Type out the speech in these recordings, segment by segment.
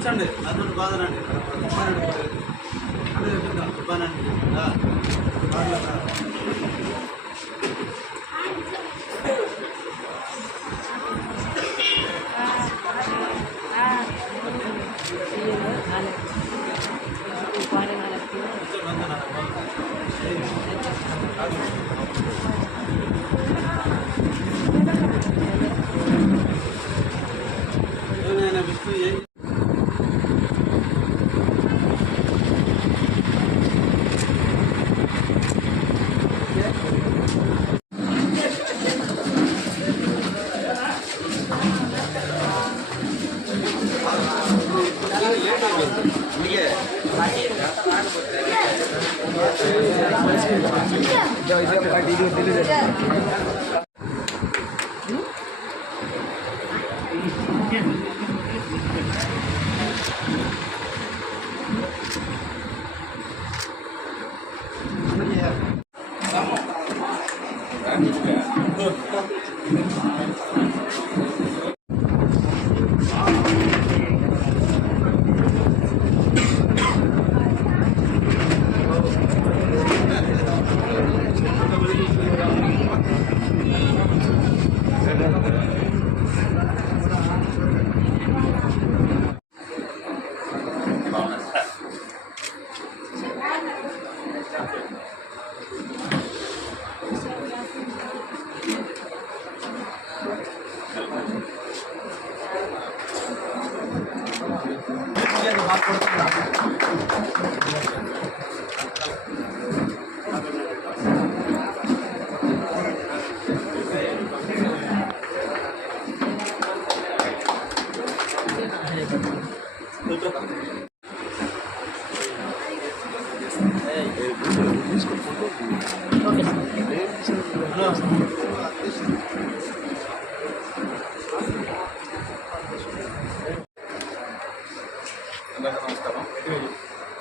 ఉంచండి అదొకటి బాధనండి ఇబ్బానండి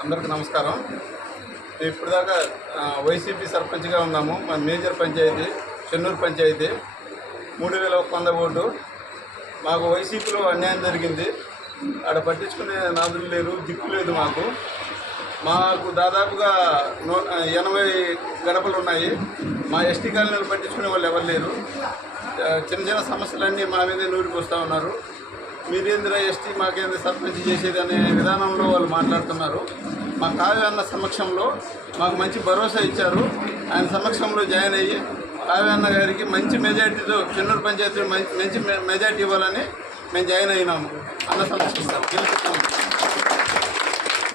అందరికీ నమస్కారం. ఇప్పటిదాకా వైసీపీ సర్పంచ్గా ఉన్నాము. మా మేజర్ పంచాయతీ చెన్నూరు పంచాయతీ 3100 ఓటు. మాకు వైసీపీలో అన్యాయం జరిగింది. ఆడ పట్టించుకునే నాదులు లేరు, దిక్కు లేదు. మాకు దాదాపుగా 80 గడపలు ఉన్నాయి. మా ఎస్టీ కాలనీలు పట్టించుకునే వాళ్ళు ఎవరు లేరు. చిన్న చిన్న సమస్యలన్నీ మా మీదే నూరిపోస్తూ ఉన్నారు. మీరేంద్ర ఎస్టీ మాకేంద్ర సర్పంచ్ చేసేది అనే విధానంలో వాళ్ళు మాట్లాడుతున్నారు. మా కావ్య అన్న సమక్షంలో మాకు మంచి భరోసా ఇచ్చారు. ఆయన సమక్షంలో జాయిన్ అయ్యి కావ్య అన్న గారికి మంచి మెజార్టీతో చెన్నూరు పంచాయతీ మంచి మెజార్టీ ఇవ్వాలని మేము జాయిన్ అయినాము. అన్న సమక్షంలో గెలుపుతాము.